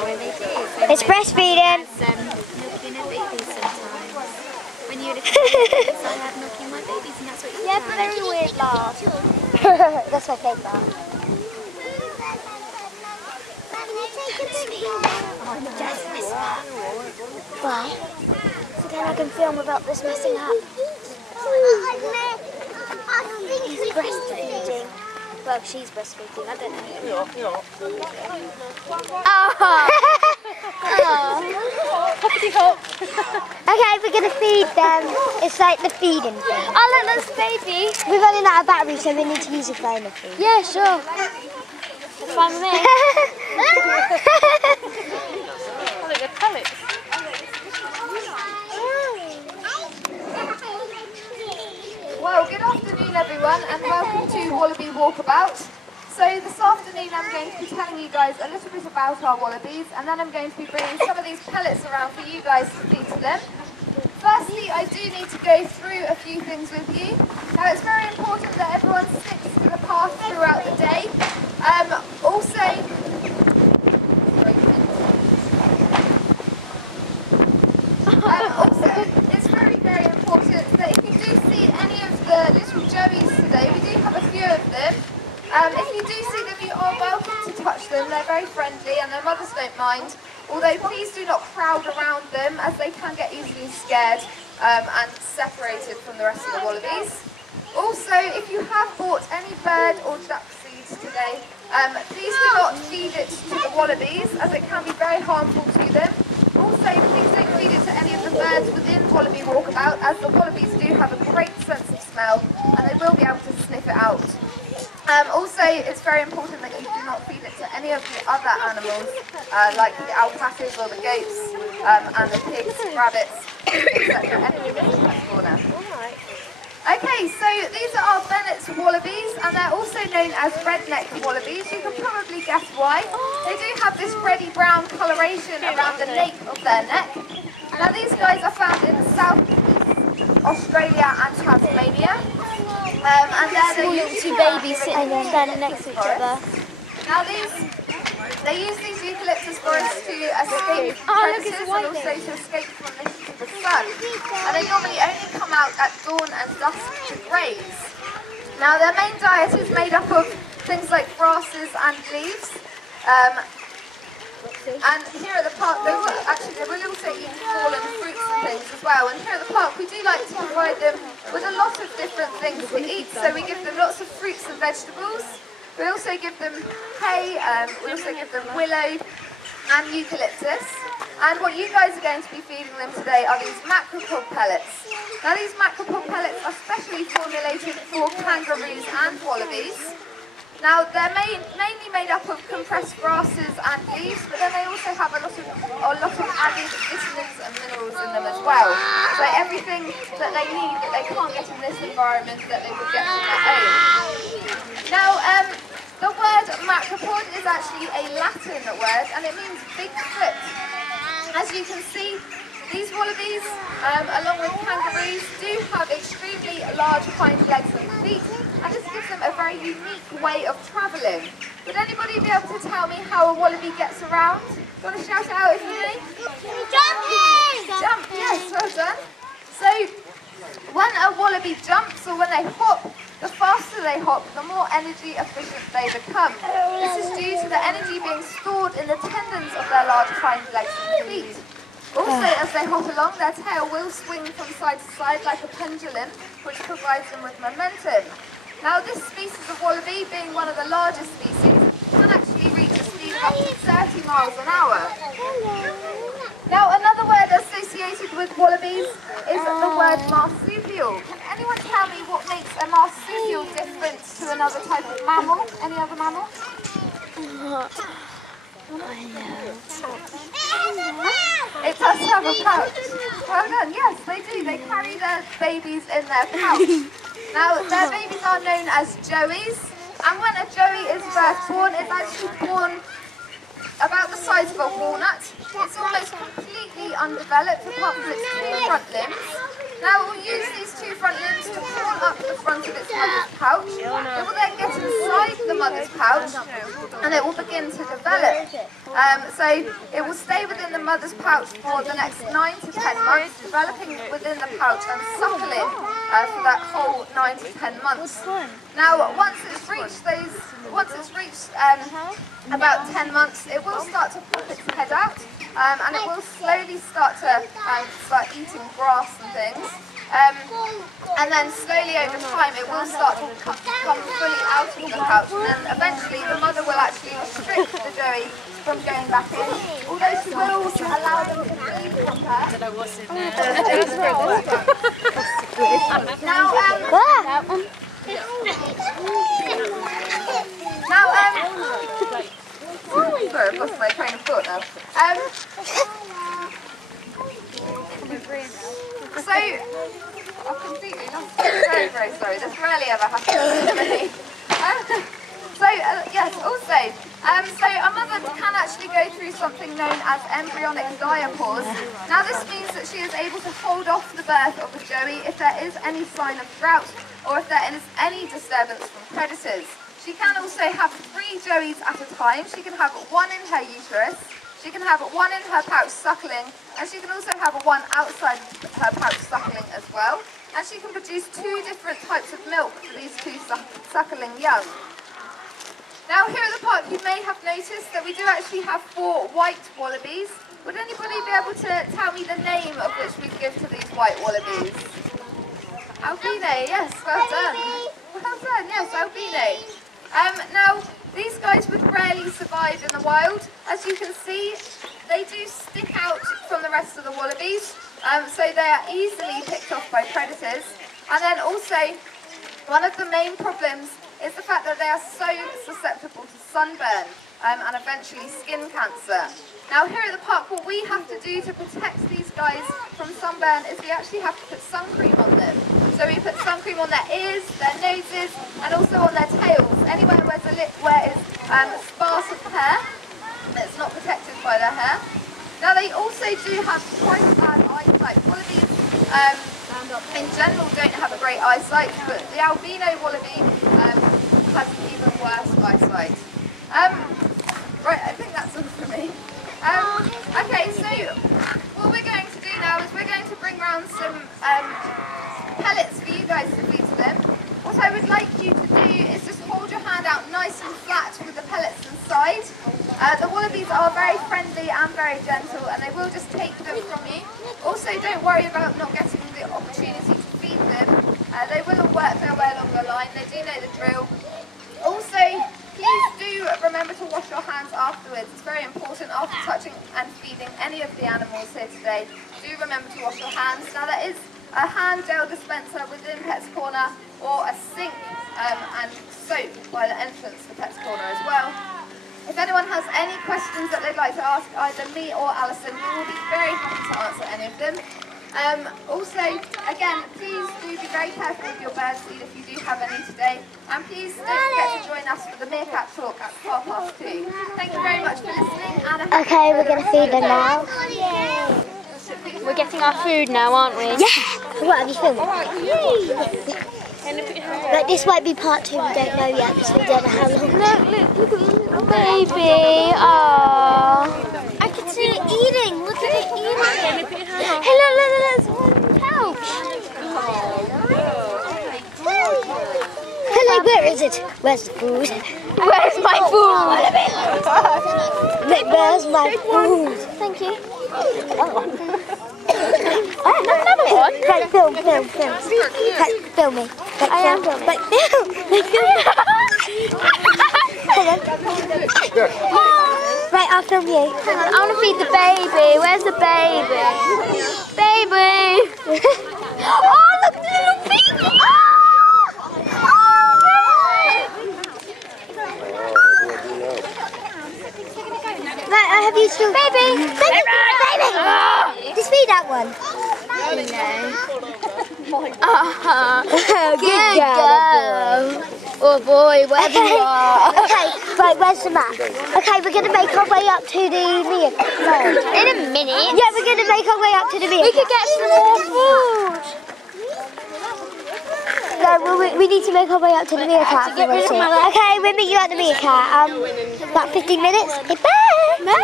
It's breastfeeding. Milking a baby sometimes. When you were little kids, I had milking my babies, and that's what you Yeah, had. very weird laugh. That's my fake laugh. Just whisper. Why? So then I can film without this messing up. He's breastfeeding. Well, she's breastfeeding, I don't know. Oh! Okay, we're going to feed them. It's like the feeding thing. Oh, look, that's baby. We're running out of battery, so we need to use a phone feed. Yeah, sure. That's fine with me. Oh, look, they're pellets. Well, good afternoon everyone and welcome to Wallaby Walkabout. So this afternoon I'm going to be telling you guys a little bit about our wallabies, and then I'm going to be bringing some of these pellets around for you guys to feed to them. Firstly, I do need to go through a few things with you. Now it's very important that everyone sticks to the path throughout the day. Also, it's very, very important that if you do see any of the little joeys today, we do have a few of them. If you do see them, you are welcome to touch them. They're very friendly and their mothers don't mind. Although please do not crowd around them, as they can get easily scared and separated from the rest of the wallabies. Also, if you have bought any bird or duck seeds today, please do not feed it to the wallabies, as it can be very harmful to them. Also, please don't feed it to any of the birds within Wallaby Walkabout, as the wallabies do have a great sense of smell and they will be able to sniff it out. Also, it's very important that you do not feed it to any of the other animals, like the alpacas or the goats, and the pigs, rabbits, etc. Anything that is for them. Okay, so these are our Bennett's wallabies, and they're also known as redneck wallabies. You can probably guess why. They do have this reddy brown coloration around the nape of their neck. Now these guys are found in Southeast Australia and Tasmania. And they're the Little two babies standing next to each other. Now they use these eucalyptus forests to escape predators and also to escape from the heat of the sun. And they normally only come out at dawn and dusk to graze. Now their main diet is made up of things like grasses and leaves. And here at the park, they will also eat fallen fruits and things as well. And here at the park, we do like to provide them with a lot of different things to eat. So we give them lots of fruits and vegetables. We also give them hay, we also give them willow and eucalyptus. And what you guys are going to be feeding them today are these macropod pellets. Now these macropod pellets are specially formulated for kangaroos and wallabies. Now they're mainly made up of compressed grasses and leaves, but then they also have a lot of added vitamins and minerals in them as well. So everything that they need that they can't get in this environment that they would get from their own. Now the word macropod is actually a Latin word, and it means big foot. As you can see, these wallabies, along with kangaroos, do have extremely large hind legs and feet, and this gives them a very unique way of travelling. Would anybody be able to tell me how a wallaby gets around? Do you want to shout it out if you know? Jumping! Jump, yes, well done. So, when a wallaby jumps or when they hop, the faster they hop, the more energy efficient they become. This is due to the energy being stored in the tendons of their large hind legs and feet. Also, as they hop along, their tail will swing from side to side like a pendulum, which provides them with momentum. Now, this species of wallaby, being one of the largest species, can actually reach a speed of up to 30 miles an hour. Now, another word associated with wallabies is the word marsupial. Can anyone tell me what makes a marsupial different to another type of mammal? Any other mammal? It does have a pouch. Well done, yes, they do. They carry their babies in their pouch. Now, their babies are known as joeys, and when a joey is first born, it's actually born about the size of a walnut. It's almost completely undeveloped apart from its two front limbs. Now we'll use these two front limbs to crawl up the front of its mother's pouch. It will then get inside the mother's pouch and it will begin to develop. So it will stay within the mother's pouch for the next 9 to 10 months, developing within the pouch and suckling for that whole 9 to 10 months. Now once it's reached about 10 months, it will start to pop its head out and it will slowly start to start eating grass and things. And then slowly over time it will start to come fully out of the pouch, and then eventually the mother will actually restrict the joey from going back in, although she will also allow them to feed from her. Sorry, I've lost my train of thought now. So, I've completely lost it. Very, very sorry. This rarely ever happens to me. Yes, also, so a mother can actually go through something known as embryonic diapause. Now this means that she is able to hold off the birth of a joey if there is any sign of drought or if there is any disturbance from predators. She can also have 3 joeys at a time. She can have 1 in her uterus, she can have 1 in her pouch suckling, and she can also have 1 outside her pouch suckling as well. And she can produce 2 different types of milk for these 2 suckling young. Now here at the park you may have noticed that we do actually have 4 white wallabies. Would anybody be able to tell me the name of which we give to these white wallabies? Albino, yes, well done. Well done, yes, albino. Now, these guys would rarely survive in the wild. As you can see, they do stick out from the rest of the wallabies, so they are easily picked off by predators. And then also, one of the main problems is the fact that they are so susceptible to sunburn and eventually skin cancer. Now here at the park, what we have to do to protect these guys from sunburn is we actually have to put sun cream on them. So we put sun cream on their ears, their noses, and also on their tails. Anywhere where is sparse of hair that's not protected by their hair. Now they also do have quite bad eyesight. Wallabies in general don't have a great eyesight, but the albino wallaby has even worse eyesight. Right, I think that's all for me. Okay, so what we're going to do now is we're going to bring round some pellets for you guys to feed to them. What I would like you to do is just hold your hand out nice and flat with the pellets inside. The wallabies are very friendly and very gentle, and they will just take them from you. Also, don't worry about not getting the opportunity to feed them. They will all work their way along the line. They do know the drill. Also, please do remember to wash your hands afterwards. It's very important after touching and feeding any of the animals here today. Do remember to wash your hands. Now there is a hand gel dispenser within Pet's Corner, or a sink and soap by the entrance to Pet's Corner as well. If anyone has any questions that they'd like to ask either me or Alison, we will be very happy to answer any of them. Also, again, please do be very careful with your bird seed if you do have any today. And please don't forget to join us for the meerkat talk at 2:30. Thank you very much for listening. And okay, we're going to feed them now. We're getting our food now, aren't we? Yeah! What have you filmed? Like, this might be part 2, we don't know yet because we don't know how long. Look at the baby. Aww. I can see it eating. Look at it eating. Hey, look, there's one pouch. Hello, where is it? Where's the food? Where's my food? Where's my food? Thank you. Another one? Right, film. Right, film me. Right, I am filming. Right, film. Hang on. Right, I'll film you. Hang on, I want to feed the baby. Where's the baby? Baby! Oh, look, the little baby! Right, I have you still. Baby! Just feed that one. Good girl. Oh boy, where you are. Okay, right, where's the map? Okay, we're going to make our way up to the meerkat. In a minute. Yeah, we're going to make our way up to the meerkat. We could get some more food. we need to make our way up to the meerkat. Okay, we'll meet you at the meerkat. About 15 minutes. Okay, bye.